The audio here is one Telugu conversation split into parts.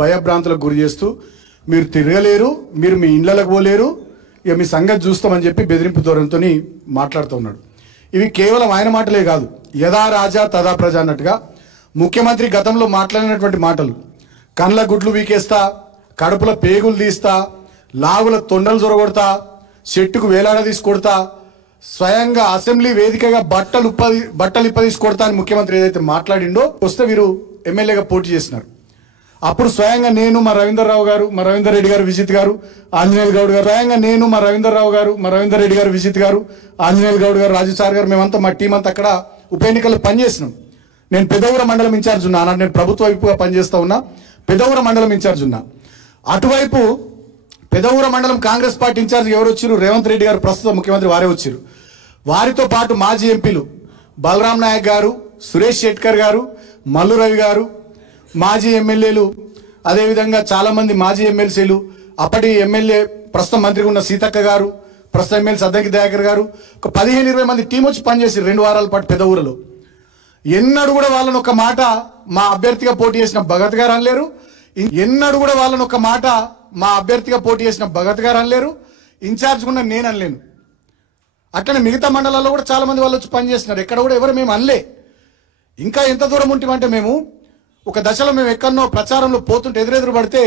భయభ్రాంతులకు గురి చేస్తూ మీరు తిరగలేరు, మీరు మీ ఇళ్లకు పోలేరు, ఇక మీ సంగతి చూస్తామని చెప్పి బెదిరింపు ధోరణితో మాట్లాడుతూ ఉన్నాడు. ఇవి కేవలం ఆయన మాటలే కాదు, యథా రాజా తదా ప్రజ అన్నట్టుగా ముఖ్యమంత్రి గతంలో మాట్లాడినటువంటి మాటలు, కండ్ల గుడ్లు వీకేస్తా, కడుపుల పేగులు తీస్తా, లాగుల తొండలు జొరగొడతా, చెట్టుకు వేలాడ తీసుకొడతా, స్వయంగా అసెంబ్లీ వేదికగా బట్టలు ఇప్పదీసుకొడతా అని ముఖ్యమంత్రి ఏదైతే మాట్లాడిండో వస్తే వీరు ఎమ్మెల్యేగా పోటీ చేసినారు. అప్పుడు స్వయంగా నేను మా రవీందర్రావు గారు, మా రవీందర్ రెడ్డి గారు, విజిత్ గారు, ఆంజనేయులు గౌడ్ గారు, స్వయంగా నేను మా రవీందర్రావు గారు, మా రవీందర్ రెడ్డి గారు, విజిత్ గారు, ఆంజనేయులు గౌడ్ గారు, రాజు సార్ గారు, మేమంతా మా టీం అంతా అక్కడ ఉప ఎన్నికల్లో పనిచేసినాం. నేను పెదవుర మండలం ఇన్ఛార్జ్ ఉన్నా, నేను ప్రభుత్వ వైపుగా పనిచేస్తా ఉన్నా, పెదవుర మండలం ఇన్ఛార్జ్ ఉన్నా. అటువైపు పెదవుర మండలం కాంగ్రెస్ పార్టీ ఇన్ఛార్జ్ ఎవరు వచ్చారు? రేవంత్ రెడ్డి గారు, ప్రస్తుత ముఖ్యమంత్రి వారే వచ్చారు. వారితో పాటు మాజీ ఎంపీలు బలరాం నాయక్ గారు, సురేష్ శెట్కర్ గారు, మల్లు రవి గారు, మాజీ ఎమ్మెల్యేలు, అదేవిధంగా చాలామంది మాజీ ఎమ్మెల్సీలు, అప్పటి ఎమ్మెల్యే ప్రస్తుతం మంత్రిగా ఉన్న సీతక్క గారు, ప్రస్తుతం ఎమ్మెల్యే సద్దంకి దయాకర్ గారు, ఒక 15-20 మంది టీం వచ్చి పనిచేసి 2 వారాల పాటు పెద్ద ఊరిలో. ఎన్నడూ కూడా వాళ్ళని ఒక మాట మా అభ్యర్థిగా పోటీ చేసిన భగత్ గారు అనలేరు, ఎన్నడూ కూడా వాళ్ళని ఒక మాట మా అభ్యర్థిగా పోటీ చేసిన భగత్ గారు అనలేరు, ఇన్ఛార్జ్ కూడా నేను అనలేను. అట్లనే మిగతా మండలాల్లో కూడా చాలా మంది వాళ్ళు వచ్చి పనిచేస్తున్నారు. ఎక్కడ కూడా ఎవరు మేము అనలే. ఇంకా ఎంత దూరం ఉంటామంటే మేము ఒక దశలో మేము ఎక్కడనో ప్రచారంలో పోతుంటే ఎదురెదురు పడితే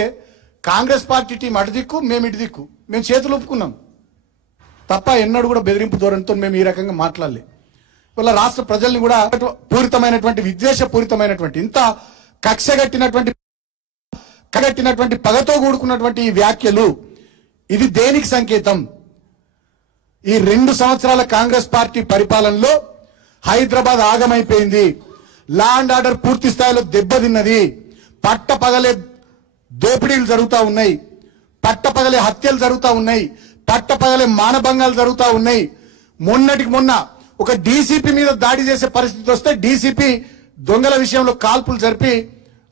కాంగ్రెస్ పార్టీ టీం అటు దిక్కు, మేము ఇటు దిక్కు, మేము చేతులు ఒప్పుకున్నాం తప్ప ఎన్నడూ కూడా బెదిరింపు ధోరణితో మేము ఈ రకంగా మాట్లాడలే. వాళ్ళ రాష్ట్ర ప్రజల్ని కూడా పూరితమైనటువంటి, విద్వేషపూరితమైనటువంటి, ఇంత కగట్టినటువంటి పగతో కూడుకున్నటువంటి ఈ వ్యాఖ్యలు, ఇది దేనికి సంకేతం? ఈ 2 సంవత్సరాల కాంగ్రెస్ పార్టీ పరిపాలనలో హైదరాబాద్ ఆగమైపోయింది, లా అండ్ ఆర్డర్ పూర్తి స్థాయిలో దెబ్బతిన్నది, పట్టపగలే దోపిడీలు జరుగుతూ ఉన్నాయి, పట్టపగలే హత్యలు జరుగుతూ ఉన్నాయి, పట్టపగలే మానభంగాలు జరుగుతూ ఉన్నాయి. మొన్నటికి మొన్న ఒక డీసీపీ మీద దాడి చేసే పరిస్థితి వస్తే డీసీపీ దొంగల విషయంలో కాల్పులు జరిపి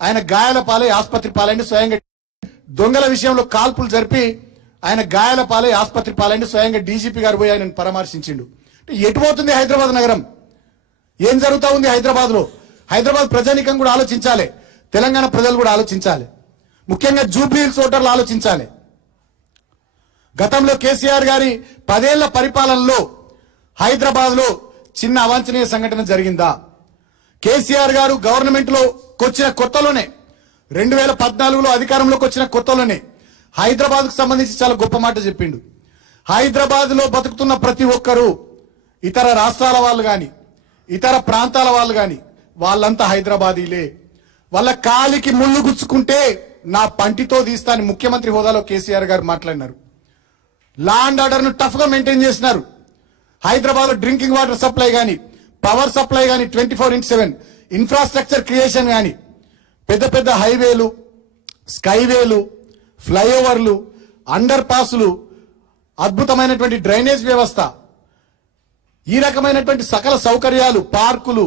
ఆయన గాయాల పాలై ఆసుపత్రి పాలైంది. స్వయంగా దొంగల విషయంలో కాల్పులు జరిపి ఆయన గాయాల పాలై ఆసుపత్రి పాలైంది. స్వయంగా డీజీపీ గారు పోయి ఆయన పరామర్శించిండు. ఎటు పోతుంది హైదరాబాద్ నగరం? ఏం జరుగుతూ ఉంది హైదరాబాద్ లో? హైదరాబాద్ ప్రజానికం కూడా ఆలోచించాలి, తెలంగాణ ప్రజలు కూడా ఆలోచించాలి, ముఖ్యంగా జూబ్లీ హిల్స్ ఓటర్లు ఆలోచించాలి. గతంలో కేసీఆర్ గారి 10 ఏళ్ల పరిపాలనలో హైదరాబాద్ లో చిన్న అవాంఛనీయ సంఘటన జరిగిందా? కేసీఆర్ గారు గవర్నమెంట్ లోకి వచ్చిన కొత్తలోనే, 2014లో అధికారంలోకి వచ్చిన కొత్తలోనే హైదరాబాద్ కు సంబంధించి చాలా గొప్ప మాట చెప్పిండు. హైదరాబాద్ లో బతుకుతున్న ప్రతి ఒక్కరూ, ఇతర రాష్ట్రాల వాళ్ళు కానీ, ఇతర ప్రాంతాల వాళ్ళు కానీ, వాళ్ళంతా హైదరాబాదీలే, వాళ్ళ కాలికి ముళ్ళు గుచ్చుకుంటే నా పంటితో తీస్తా అని ముఖ్యమంత్రి హోదాలో కేసీఆర్ గారు మాట్లాడినారు. లా అండ్ ఆర్డర్ ను టఫ్ గా మెయింటైన్ చేసినారు. హైదరాబాద్ లో డ్రింకింగ్ వాటర్ సప్లై కానీ, పవర్ సప్లై కానీ, 24/7 ఇన్ఫ్రాస్ట్రక్చర్ క్రియేషన్ కానీ, పెద్ద పెద్ద హైవేలు, స్కైవేలు, ఫ్లైఓవర్లు, అండర్ పాసులు, అద్భుతమైనటువంటి డ్రైనేజ్ వ్యవస్థ, ఈ రకమైనటువంటి సకల సౌకర్యాలు, పార్కులు,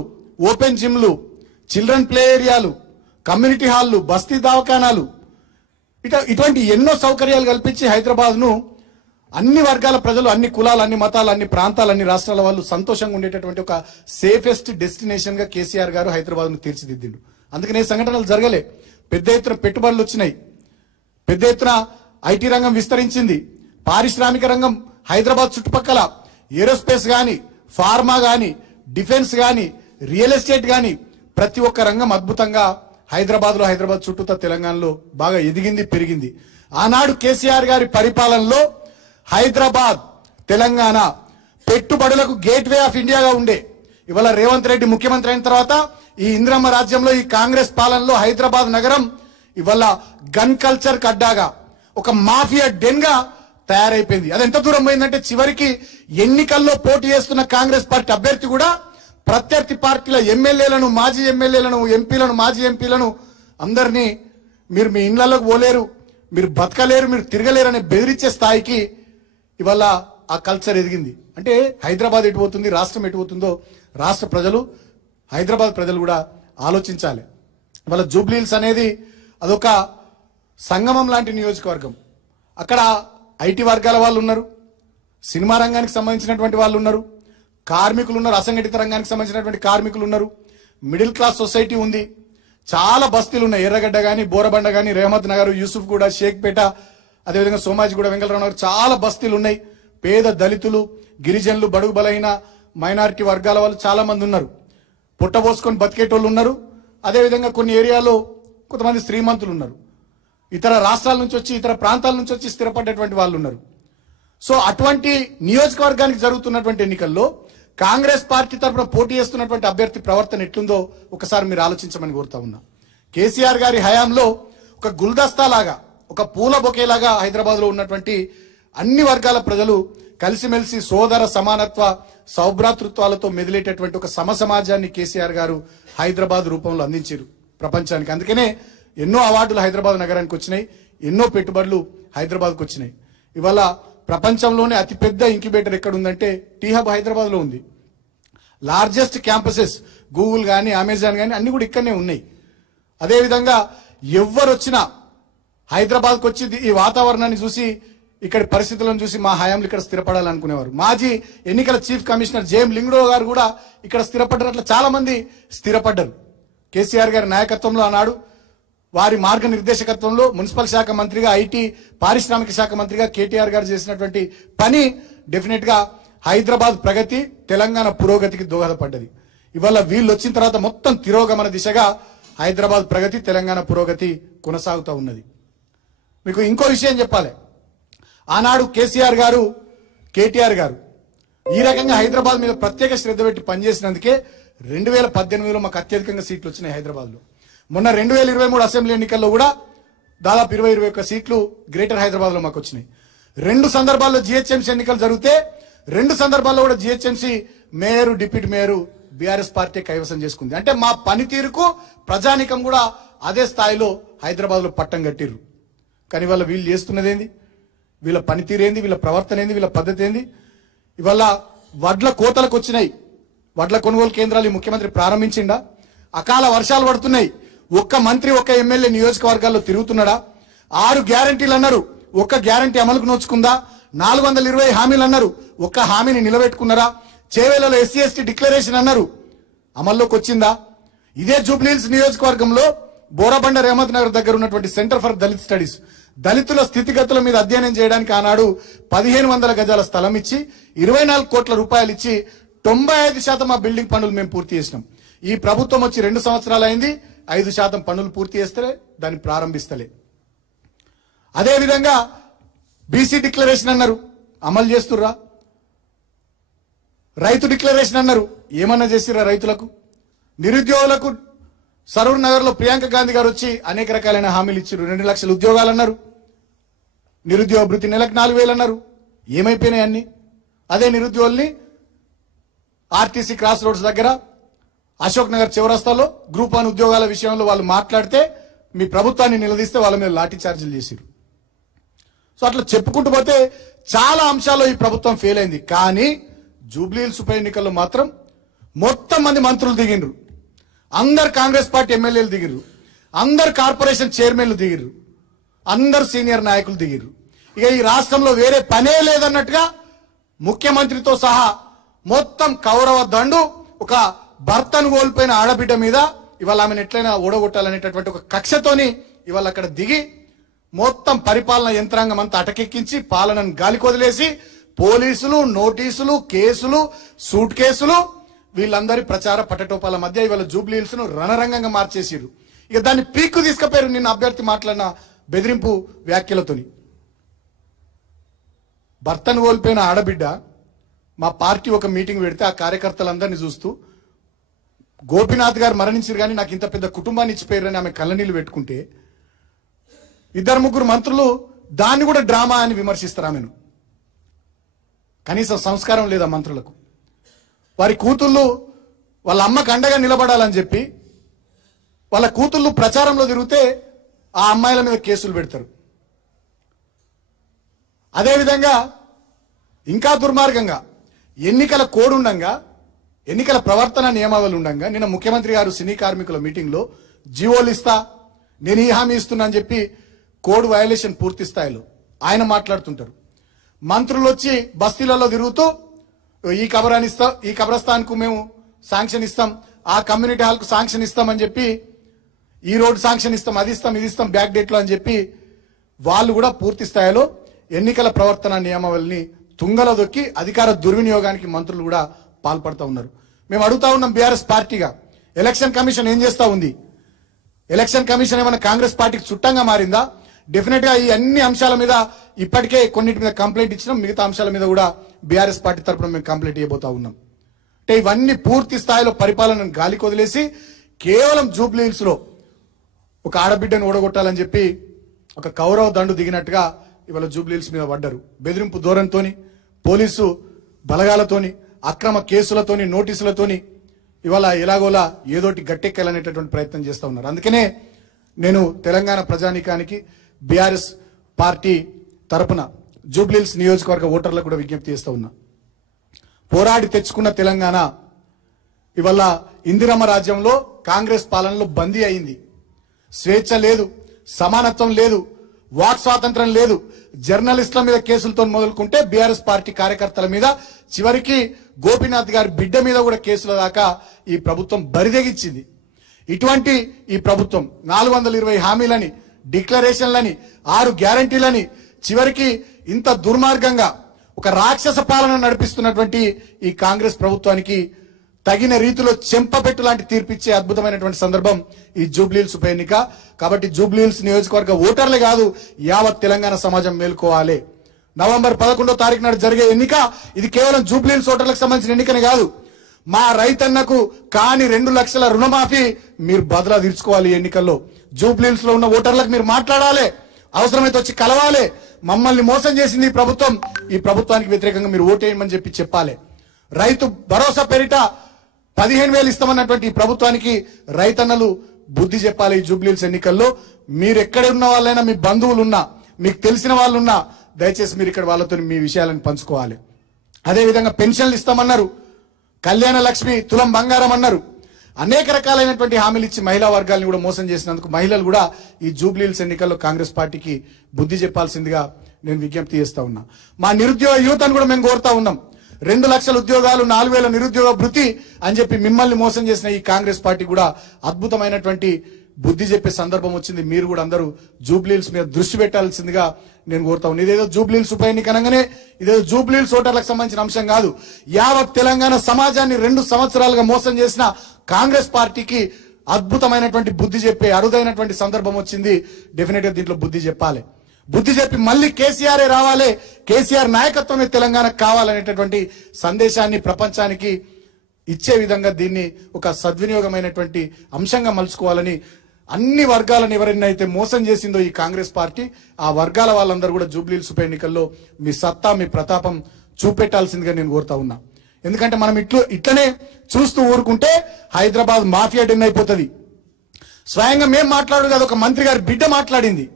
ఓపెన్ జిమ్లు, చిల్డ్రన్ ప్లే ఏరియాలు, కమ్యూనిటీ హాల్లు, బస్తీ దవాఖానాలు, ఇటువంటి ఎన్నో సౌకర్యాలు కల్పించి హైదరాబాద్ ను అన్ని వర్గాల ప్రజలు, అన్ని కులాలు, అన్ని మతాలు, అన్ని ప్రాంతాలు, అన్ని రాష్ట్రాల వాళ్ళు సంతోషంగా ఉండేటటువంటి ఒక సేఫెస్ట్ డెస్టినేషన్ గా కేసీఆర్ గారు హైదరాబాద్ ను తీర్చిదిద్దిండు. అందుకనే సంఘటనలు జరగలే. పెద్ద ఎత్తున పెట్టుబడులు వచ్చినాయి, పెద్ద ఎత్తున ఐటీ రంగం విస్తరించింది, పారిశ్రామిక రంగం హైదరాబాద్ చుట్టుపక్కల ఏరోస్పేస్ కానీ, ఫార్మా కానీ, డిఫెన్స్ కానీ, రియల్ ఎస్టేట్ కానీ, ప్రతి ఒక్క రంగం అద్భుతంగా హైదరాబాద్ చుట్టూతా తెలంగాణలో బాగా ఎదిగింది, పెరిగింది. ఆనాడు కేసీఆర్ గారి పరిపాలనలో హైదరాబాద్, తెలంగాణ పెట్టుబడులకు గేట్వే ఆఫ్ ఇండియాగా ఉండే. ఇవాళ రేవంత్ రెడ్డి ముఖ్యమంత్రి అయిన తర్వాత ఈ ఇందిరమ్మ రాజ్యంలో, ఈ కాంగ్రెస్ పాలనలో హైదరాబాద్ నగరం ఇవాళ గన్ కల్చర్ అడ్డాగా, ఒక మాఫియా డెన్ గా తయారైపోయింది. అది ఎంత దూరం పోయిందంటే చివరికి ఎన్నికల్లో పోటీ చేస్తున్న కాంగ్రెస్ పార్టీ అభ్యర్థి కూడా ప్రత్యర్థి పార్టీల ఎమ్మెల్యేలను, మాజీ ఎమ్మెల్యేలను, ఎంపీలను, మాజీ ఎంపీలను అందరినీ మీరు మీ ఇళ్లలోకి పోలేరు, మీరు బతకలేరు, మీరు తిరగలేరు అనే బెదిరించే స్థాయికి ఇవాళ ఆ కల్చర్ ఎదిగింది. అంటే హైదరాబాద్ ఎటు పోతుంది, రాష్ట్రం ఎటు పోతుందో రాష్ట్ర ప్రజలు, హైదరాబాద్ ప్రజలు కూడా ఆలోచించాలి. ఇవాళ జూబ్లీ హిల్స్ అనేది అదొక సంగమం లాంటి నియోజకవర్గం. అక్కడ ఐటీ వర్గాల వాళ్ళు ఉన్నారు, సినిమా రంగానికి సంబంధించినటువంటి వాళ్ళు ఉన్నారు, కార్మికులు ఉన్నారు, అసంఘటిత రంగానికి సంబంధించినటువంటి కార్మికులు ఉన్నారు, మిడిల్ క్లాస్ సొసైటీ ఉంది, చాలా బస్తీలు ఉన్నాయి. ఎర్రగడ్డ కానీ, బోరబండ కానీ, రేహమత్ నగర్, యూసుఫ్ గూడ, షేక్పేట, అదేవిధంగా సోమాజిగూడ, వెంకటరావు నగర్ చాలా బస్తీలు ఉన్నాయి. పేద దళితులు, గిరిజనులు, బడుగు బలైన మైనారిటీ వర్గాల వాళ్ళు చాలా మంది ఉన్నారు. పుట్టబోసుకొని బతికేటోళ్ళు ఉన్నారు. అదేవిధంగా కొన్ని ఏరియాలో కొంతమంది శ్రీమంతులు ఉన్నారు. ఇతర రాష్ట్రాల నుంచి వచ్చి, ఇతర ప్రాంతాల నుంచి వచ్చి స్థిరపడ్డటువంటి వాళ్ళు ఉన్నారు. సో అటువంటి నియోజకవర్గానికి జరుగుతున్నటువంటి ఎన్నికల్లో కాంగ్రెస్ పార్టీ తరఫున పోటీ చేస్తున్నటువంటి అభ్యర్థి ప్రవర్తన ఎట్లుందో ఒకసారి మీరు ఆలోచించమని కోరుతా ఉన్నా. కేసీఆర్ గారి హయాంలో ఒక గుల్దస్తా లాగా, ఒక పూల బొకేలాగా హైదరాబాద్ లో ఉన్నటువంటి అన్ని వర్గాల ప్రజలు కలిసిమెలిసి సోదర సమానత్వ సౌభ్రాతృత్వాలతో మెదిలేటటువంటి ఒక సమసమాజాన్ని కేసీఆర్ గారు హైదరాబాద్ రూపంలో అందించారు ప్రపంచానికి. అందుకనే ఎన్నో అవార్డులు హైదరాబాద్ నగరానికి వచ్చినాయి, ఎన్నో పెట్టుబడులు హైదరాబాద్కు వచ్చినాయి. ఇవాళ ప్రపంచంలోనే అతిపెద్ద ఇంక్యుబేటర్ ఎక్కడ ఉందంటే టీ హబ్ హైదరాబాద్ లో ఉంది. లార్జెస్ట్ క్యాంపసెస్ గూగుల్ కానీ, అమెజాన్ కానీ అన్ని కూడా ఇక్కడనే ఉన్నాయి. అదేవిధంగా ఎవరు వచ్చినా హైదరాబాద్కు వచ్చి ఈ వాతావరణాన్ని చూసి, ఇక్కడి పరిస్థితులను చూసి మా హయాంలో ఇక్కడ స్థిరపడాలనుకునేవారు. మాజీ ఎన్నికల చీఫ్ కమిషనర్ జేఎం లింగడో గారు కూడా ఇక్కడ స్థిరపడ్డారు. అట్లా చాలా మంది స్థిరపడ్డారు. కేసీఆర్ గారి నాయకత్వంలో ఆనాడు, వారి మార్గనిర్దేశకత్వంలో మున్సిపల్ శాఖ మంత్రిగా, ఐటీ పారిశ్రామిక శాఖ మంత్రిగా కేటీఆర్ గారు చేసినటువంటి పని డెఫినెట్ గా హైదరాబాద్ ప్రగతి, తెలంగాణ పురోగతికి దోహదపడ్డది. ఇవాళ వీళ్ళు వచ్చిన తర్వాత మొత్తం తిరోగమన దిశగా హైదరాబాద్ ప్రగతి, తెలంగాణ పురోగతి కొనసాగుతూ ఉన్నది. మీకు ఇంకో విషయం చెప్పాలి. ఆనాడు కేసీఆర్ గారు, కేటీఆర్ గారు ఈ రకంగా హైదరాబాద్ మీద ప్రత్యేక శ్రద్ధ పెట్టి పనిచేసినందుకే 2018లో మాకు అత్యధికంగా సీట్లు వచ్చినాయి హైదరాబాద్ లో. మొన్న 2023 అసెంబ్లీ ఎన్నికల్లో కూడా దాదాపు 21 సీట్లు గ్రేటర్ హైదరాబాద్ లో మాకు వచ్చినాయి. 2 సందర్భాల్లో జిహెచ్ఎంసీ ఎన్నికలు జరిగితే 2 సందర్భాల్లో కూడా GHMC mayor, deputy mayor BRS party కైవసం చేసుకుంది. అంటే మా పనితీరుకు ప్రజానికం కూడా అదే స్థాయిలో హైదరాబాద్ లో పట్టం కట్టిర్రు. కానీ ఇవాళ వీళ్ళు చేస్తున్నది ఏంది, వీళ్ళ పనితీరు ఏంది, వీళ్ళ ప్రవర్తన ఏంది, వీళ్ళ పద్ధతి ఏంది? ఇవాళ వడ్ల కోతలకు వచ్చినాయి. వడ్ల కొనుగోలు కేంద్రాలు ఈ ముఖ్యమంత్రి ప్రారంభించిండా? అకాల వర్షాలు పడుతున్నాయి. ఒక్క మంత్రి, ఒక్క ఎమ్మెల్యే నియోజకవర్గాల్లో తిరుగుతున్నాడా? 6 గ్యారంటీలు అన్నారు, ఒక్క గ్యారంటీ అమలుకు నోచుకుందా? 420 హామీలు అన్నారు, ఒక్క హామీని నిలబెట్టుకున్నారా? చేవేలలో ఎస్సీ ఎస్టీ డిక్లరేషన్ అన్నారు, అమల్లోకి వచ్చిందా? ఇదే జూబ్లీహిల్స్ నియోజకవర్గంలో బోరబండ, రేహమత్ నగర్ దగ్గర ఉన్నటువంటి సెంటర్ ఫర్ దళిత్ స్టడీస్ దళితుల స్థితిగతుల మీద అధ్యయనం చేయడానికి ఆనాడు 1500 గజాల స్థలం ఇచ్చి 24 కోట్ల రూపాయలు ఇచ్చి 95% ఆ బిల్డింగ్ పనులు మేము పూర్తి చేసినాం. ఈ ప్రభుత్వం వచ్చి 2 సంవత్సరాలు అయింది, 5% పనులు పూర్తి చేస్తే దాన్ని ప్రారంభిస్తలే. అదేవిధంగా బీసీ డిక్లరేషన్ అన్నారు, అమలు చేస్తుర్రా? రైతు డిక్లరేషన్ అన్నారు, ఏమన్నా చేసిర్రా రైతులకు? నిరుద్యోగులకు సరూర్ నగర్ లో ప్రియాంక గాంధీ గారు వచ్చి అనేక రకాలైన హామీలు ఇచ్చారు. 2 లక్షల ఉద్యోగాలు అన్నారు, నిరుద్యోగ భృతి నెలకు 4000 అన్నారు. ఏమైపోయినాయి అన్ని? అదే నిరుద్యోగుల్ని ఆర్టీసీ క్రాస్ రోడ్స్ దగ్గర, అశోక్ నగర్ చౌరస్తాలో గ్రూప్ 1 ఉద్యోగాల విషయంలో వాళ్ళు మాట్లాడితే మీ ప్రభుత్వాన్ని నిలదీస్తే వాళ్ళ మీద లాఠీ చార్జీలు చేశారు. సో అట్లా చెప్పుకుంటూ పోతే చాలా అంశాల్లో ఈ ప్రభుత్వం ఫెయిల్ అయింది. కానీ జూబ్లీహిల్స్ ఉప ఎన్నికల్లో మాత్రం మొత్తం మంది మంత్రులు దిగిండ్రు, అందరు కాంగ్రెస్ పార్టీ ఎమ్మెల్యేలు దిగిర్రు, అందరు కార్పొరేషన్ చైర్మన్లు దిగిర్రు, అందరు సీనియర్ నాయకులు దిగిర్రు. ఇక ఈ రాష్ట్రంలో వేరే పనే లేదన్నట్టుగా ముఖ్యమంత్రితో సహా మొత్తం కౌరవ దండు ఒక భర్తను కోల్పోయిన ఆడబిడ్డ మీద ఇవాళ ఆమెను ఎట్లయినా ఓడగొట్టాలనేటటువంటి ఒక కక్షతోని ఇవాళ అక్కడ దిగి మొత్తం పరిపాలన యంత్రాంగం అంతా అటకెక్కించి పాలనను గాలికొదిలేసి పోలీసులు, నోటీసులు, కేసులు, సూట్ కేసులు, వీళ్ళందరి ప్రచార పట్టటోపాల మధ్య ఇవాళ జూబ్లీహిల్స్ ను రణరంగంగా మార్చేసిరు. ఇక దాన్ని పీక్కు తీసుకుపోయారు నిన్న అభ్యర్థి మాట్లాడిన బెదిరింపు వ్యాఖ్యలతోని. భర్తను కోల్పోయిన ఆడబిడ్డ మా పార్టీ ఒక మీటింగ్ పెడితే ఆ కార్యకర్తలందరినీ చూస్తూ గోపీనాథ్ గారు మరణించారు కానీ నాకు ఇంత పెద్ద కుటుంబాన్ని ఇచ్చిపోయారని ఆమె కళ్ళనీళ్ళు పెట్టుకుంటే 2-3 మంత్రులు దాన్ని కూడా డ్రామా అని విమర్శిస్తారు ఆమెను. కనీసం సంస్కారం లేదా మంత్రులకు? వారి కూతుళ్ళు వాళ్ళ అమ్మకు అండగా నిలబడాలని చెప్పి వాళ్ళ కూతుళ్ళు ప్రచారంలో తిరిగితే ఆ అమ్మాయిల మీద కేసులు పెడతారు. అదేవిధంగా ఇంకా దుర్మార్గంగా ఎన్నికల కోడ్ ఉండంగా, ఎన్నికల ప్రవర్తన నియమావళి ఉండంగా నిన్న ముఖ్యమంత్రి గారు సినీ కార్మికుల మీటింగ్ లో జీవోలు ఇస్తా, నేను ఈ హామీ ఇస్తున్నా అని చెప్పి కోడ్ వయలేషన్ పూర్తి స్థాయిలో ఆయన మాట్లాడుతుంటారు. మంత్రులు వచ్చి బస్తీలలో తిరుగుతూ ఈ కబరాన్ని ఇస్తాం, ఈ కబ్రస్థాన్ కు మేము శాంక్షన్ ఇస్తాం, ఆ కమ్యూనిటీ హాల్ కు శాంక్షన్ ఇస్తామని చెప్పి ఈ రోడ్ శాంక్షన్ ఇస్తాం, అది ఇస్తాం, ఇది ఇస్తాం బ్యాక్ డేట్లో అని చెప్పి వాళ్ళు కూడా పూర్తి స్థాయిలో ఎన్నికల ప్రవర్తన నియమావళిని తుంగలో దొక్కి అధికార దుర్వినియోగానికి మంత్రులు కూడా పాల్పడుతూ ఉన్నారు. మేము అడుగుతా ఉన్నాం బీఆర్ఎస్ పార్టీగా, ఎలక్షన్ కమిషన్ ఏం చేస్తా ఉంది? ఎలక్షన్ కమిషన్ ఏమైనా కాంగ్రెస్ పార్టీకి చుట్టంగా మారిందా? డెఫినెట్ గా ఈ అన్ని అంశాల మీద ఇప్పటికే కొన్నిటి మీద కంప్లైంట్ ఇచ్చినాం, మిగతా అంశాల మీద కూడా బీఆర్ఎస్ పార్టీ తరఫున మేము కంప్లైంట్ ఇవ్వబోతా ఉన్నాం. అంటే ఇవన్నీ పూర్తి స్థాయిలో పరిపాలనను గాలికి వదిలేసి కేవలం జూబ్లీ హిల్స్ లో ఒక ఆడబిడ్డను ఓడగొట్టాలని చెప్పి ఒక కౌరవ దండు దిగినట్టుగా ఇవాళ జూబ్లీ హిల్స్ మీద పడ్డారు. బెదిరింపు ధోరణితోని, పోలీసు బలగాలతోని, అక్రమ కేసులతోని, నోటీసులతోని ఇవాళ ఎలాగోలా ఏదోటి గట్టెక్కాలనేటటువంటి ప్రయత్నం చేస్తూ ఉన్నారు. అందుకనే నేను తెలంగాణ ప్రజానీకానికి బీఆర్ఎస్ పార్టీ తరపున జూబ్లీ హిల్స్ నియోజకవర్గ ఓటర్లకు కూడా విజ్ఞప్తి చేస్తూ ఉన్నా. పోరాడి తెచ్చుకున్న తెలంగాణ ఇవాళ ఇందిరమ్మ రాజ్యంలో కాంగ్రెస్ పాలనలో బందీ అయింది. స్వేచ్ఛ లేదు, సమానత్వం లేదు, వాక్ స్వాతంత్రం లేదు. జర్నలిస్టుల మీద కేసులతో మొదలుకుంటే బీఆర్ఎస్ పార్టీ కార్యకర్తల మీద, చివరికి గోపీనాథ్ గారి బిడ్డ మీద కూడా కేసుల దాకా ఈ ప్రభుత్వం బరిదెగించింది. ఇటువంటి ఈ ప్రభుత్వం 420 హామీలని, డిక్లరేషన్లని, 6 గ్యారంటీలని, చివరికి ఇంత దుర్మార్గంగా ఒక రాక్షస పాలన నడిపిస్తున్నటువంటి ఈ కాంగ్రెస్ ప్రభుత్వానికి తగిన రీతిలో చెంపపెట్టు లాంటి తీర్పిచ్చే అద్భుతమైనటువంటి సందర్భం ఈ జూబ్లీ హిల్స్ ఉప ఎన్నిక. కాబట్టి జూబ్లీ హిల్స్ నియోజకవర్గ ఓటర్లే కాదు, యావత్ తెలంగాణ సమాజం మేల్కోవాలి. నవంబర్ 11వ తారీఖు నాడు జరిగే ఎన్నిక ఇది కేవలం జూబ్లీ హిల్స్ ఓటర్లకు సంబంధించిన ఎన్నికనే కాదు. మా రైతన్నకు కాని 2 లక్షల రుణమాఫీ మీరు బదులా తీర్చుకోవాలి. ఎన్నికల్లో జూబ్లీ హిల్స్ లో ఉన్న ఓటర్లకు మీరు మాట్లాడాలి, అవసరమైతే వచ్చి కలవాలి. మమ్మల్ని మోసం చేసింది ఈ ప్రభుత్వం, ఈ ప్రభుత్వానికి వ్యతిరేకంగా మీరు ఓటేయమని చెప్పాలి. రైతు భరోసా పేరిట 15,000 ఇస్తామన్నటువంటి ఈ ప్రభుత్వానికి రైతన్నలు బుద్ధి చెప్పాలి. ఈ జూబ్లీ హిల్స్ ఎన్నికల్లో మీరు ఎక్కడ ఉన్న వాళ్ళైనా, మీ బంధువులున్నా, మీకు తెలిసిన వాళ్ళున్నా, దయచేసి మీరు ఇక్కడ వాళ్ళతో మీ విషయాలను పంచుకోవాలి. అదేవిధంగా పెన్షన్లు ఇస్తామన్నారు, కళ్యాణ లక్ష్మి, తులం బంగారం అన్నారు. అనేక రకాలైనటువంటి హామీలు ఇచ్చి మహిళా వర్గాలను కూడా మోసం చేసినందుకు మహిళలు కూడా ఈ జూబ్లీ హిల్స్ ఎన్నికల్లో కాంగ్రెస్ పార్టీకి బుద్ధి చెప్పాల్సిందిగా నేను విజ్ఞప్తి చేస్తా ఉన్నా. మా నిరుద్యోగ యువతను కూడా మేము కోరుతా ఉన్నాం. 2 లక్షల ఉద్యోగాలు, 4,000 నిరుద్యోగ భృతి అని చెప్పి మిమ్మల్ని మోసం చేసిన ఈ కాంగ్రెస్ పార్టీ కూడా అద్భుతమైనటువంటి బుద్ధి చెప్పే సందర్భం వచ్చింది. మీరు కూడా అందరూ జూబ్లీ హిల్స్ మీద దృష్టి పెట్టాల్సిందిగా నేను కోరుతా ఉన్నాను. ఇదేదో జూబ్లీ హిల్స్ ఉప ఎన్నిక అనగానే ఇదేదో జూబ్లీ హిల్స్ ఓటర్లకు సంబంధించిన అంశం కాదు. యావత్ తెలంగాణ సమాజాన్ని 2 సంవత్సరాలుగా మోసం చేసిన కాంగ్రెస్ పార్టీకి అద్భుతమైనటువంటి బుద్ధి చెప్పే అరుదైనటువంటి సందర్భం వచ్చింది. డెఫినెట్ గా దీంట్లో బుద్ధి చెప్పాలి. బుద్ధి చెప్పి మళ్ళీ కేసీఆరే రావాలి, కేసీఆర్ నాయకత్వమే తెలంగాణకు కావాలనేటటువంటి సందేశాన్ని ప్రపంచానికి ఇచ్చే విధంగా దీన్ని ఒక సద్వినియోగమైనటువంటి అంశంగా మలుచుకోవాలని, అన్ని వర్గాలను ఎవరైనా మోసం చేసిందో ఈ కాంగ్రెస్ పార్టీ, ఆ వర్గాల వాళ్ళందరూ కూడా జూబ్లీ హిల్స్ ఉప ఎన్నికల్లో మీ సత్తా, మీ ప్రతాపం చూపెట్టాల్సిందిగా నేను కోరుతా ఉన్నా. ఎందుకంటే మనం ఇట్లనే చూస్తూ ఊరుకుంటే హైదరాబాద్ మాఫియా డెన్ అయిపోతుంది. స్వయంగా మేము మాట్లాడు కదా, ఒక మంత్రి గారి బిడ్డ మాట్లాడింది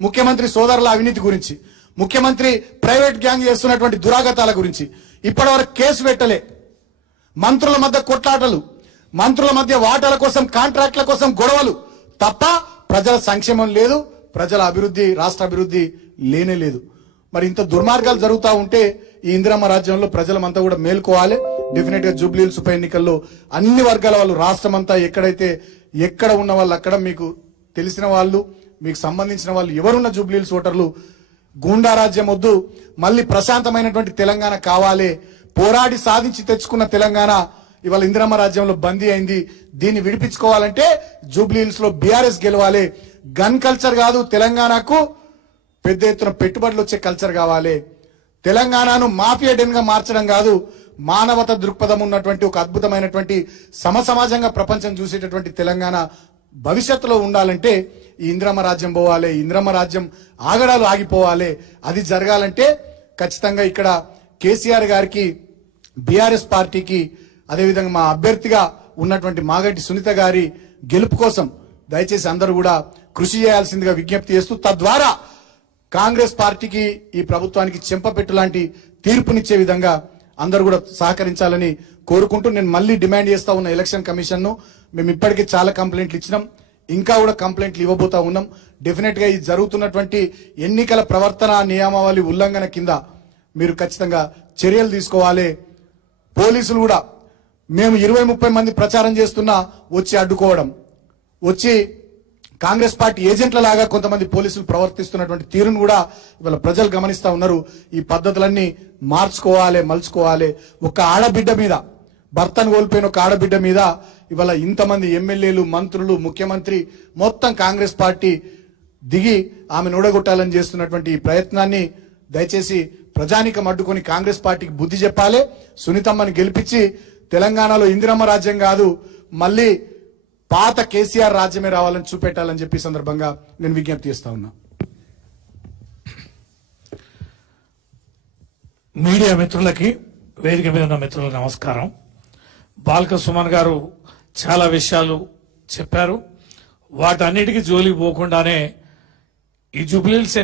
ముఖ్యమంత్రి సోదరుల అవినీతి గురించి, ముఖ్యమంత్రి ప్రైవేట్ గ్యాంగ్ చేస్తున్నటువంటి దురాగతాల గురించి. ఇప్పటివరకు కేసు పెట్టలే. మంత్రుల మధ్య కొట్లాటలు, మంత్రుల మధ్య వాటాల కోసం, కాంట్రాక్ట్ల కోసం గొడవలు తప్ప ప్రజల సంక్షేమం లేదు, ప్రజల అభివృద్ధి, రాష్ట్ర అభివృద్ధి లేనే లేదు. మరి ఇంత దుర్మార్గాలు జరుగుతూ ఉంటే ఈ ఇందిరమ్మ రాజ్యంలో ప్రజలమంతా కూడా మేల్కోవాలి. డెఫినెట్ గా జూబ్లీ హిల్స్ ఉప ఎన్నికల్లో అన్ని వర్గాల వాళ్ళు, రాష్ట్రమంతా ఎక్కడ ఉన్న వాళ్ళు అక్కడ, మీకు తెలిసిన వాళ్ళు, మీకు సంబంధించిన వాళ్ళు ఎవరున్న జూబ్లీ హిల్స్ ఓటర్లు, గూండా రాజ్యం వద్దు, మళ్ళీ ప్రశాంతమైనటువంటి తెలంగాణ కావాలి. పోరాడి సాధించి తెచ్చుకున్న తెలంగాణ ఇవాళ ఇందిరమ్మ రాజ్యంలో బందీ అయింది. దీన్ని విడిపించుకోవాలంటే జూబ్లీ హిల్స్ లో బీఆర్ఎస్ గెలవాలి. గన్ కల్చర్ కాదు, తెలంగాణకు పెద్ద ఎత్తున పెట్టుబడులు వచ్చే కల్చర్ కావాలి. తెలంగాణను మాఫియా డెన్ గా మార్చడం కాదు, మానవత దృక్పథం ఉన్నటువంటి ఒక అద్భుతమైనటువంటి సమసమాజంగా ప్రపంచం చూసేటటువంటి తెలంగాణ భవిష్యత్తులో ఉండాలంటే ఈ ఇందిరమ్మ రాజ్యం పోవాలి. ఇందిరమ్మ రాజ్యం ఆగడాలు ఆగిపోవాలి. అది జరగాలంటే ఖచ్చితంగా ఇక్కడ కేసీఆర్ గారికి, బీఆర్ఎస్ పార్టీకి, అదేవిధంగా మా అభ్యర్థిగా ఉన్నటువంటి మాగంటి సునీత గారి గెలుపు కోసం దయచేసి అందరూ కూడా కృషి చేయాల్సిందిగా విజ్ఞప్తి చేస్తూ, తద్వారా కాంగ్రెస్ పార్టీకి, ఈ ప్రభుత్వానికి చెంపపెట్టు లాంటి తీర్పునిచ్చే విధంగా అందరూ కూడా సహకరించాలని కోరుకుంటూ, నేను మళ్ళీ డిమాండ్ చేస్తా ఉన్న ఎలక్షన్ కమిషన్ ను, మేము ఇప్పటికే చాలా కంప్లైంట్లు ఇచ్చినాం, ఇంకా కూడా కంప్లైంట్లు ఇవ్వబోతా ఉన్నాం. డెఫినెట్ గా ఈ జరుగుతున్నటువంటి ఎన్నికల ప్రవర్తన నియమావళి ఉల్లంఘన కింద మీరు ఖచ్చితంగా చర్యలు తీసుకోవాలి. పోలీసులు కూడా మేము 20-30 మంది ప్రచారం చేస్తున్నా వచ్చి అడ్డుకోవడం, వచ్చి కాంగ్రెస్ పార్టీ ఏజెంట్ల లాగా కొంతమంది పోలీసులు ప్రవర్తిస్తున్నటువంటి తీరును కూడా ఇవాళ ప్రజలు గమనిస్తా ఉన్నారు. ఈ పద్ధతులన్నీ మార్చుకోవాలి, మలుచుకోవాలి. ఒక ఆడబిడ్డ మీద, భర్తను కోల్పోయిన ఒక ఆడబిడ్డ మీద ఇవాళ ఇంతమంది ఎమ్మెల్యేలు, మంత్రులు, ముఖ్యమంత్రి మొత్తం కాంగ్రెస్ పార్టీ దిగి ఆమెను ఓడగొట్టాలని చేస్తున్నటువంటి ఈ ప్రయత్నాన్ని దయచేసి ప్రజానికం అడ్డుకొని కాంగ్రెస్ పార్టీకి బుద్ధి చెప్పాలి. సునీతమ్మని గెలిపించి తెలంగాణలో ఇందిరమ్మ రాజ్యం కాదు, మళ్ళీ పాత కేసీఆర్ రాజ్యమే రావాలని చూపెట్టాలని చెప్పి సందర్భంగా నేను విజ్ఞప్తి చేస్తా ఉన్నా. మీడియా మిత్రులకి, వేదిక మీద ఉన్న మిత్రులకు నమస్కారం. బాల్క సుమన్ గారు చాలా విషయాలు చెప్పారు. వాటన్నిటికీ జోలికి పోకుండానే ఈ జూబ్లీహిల్స్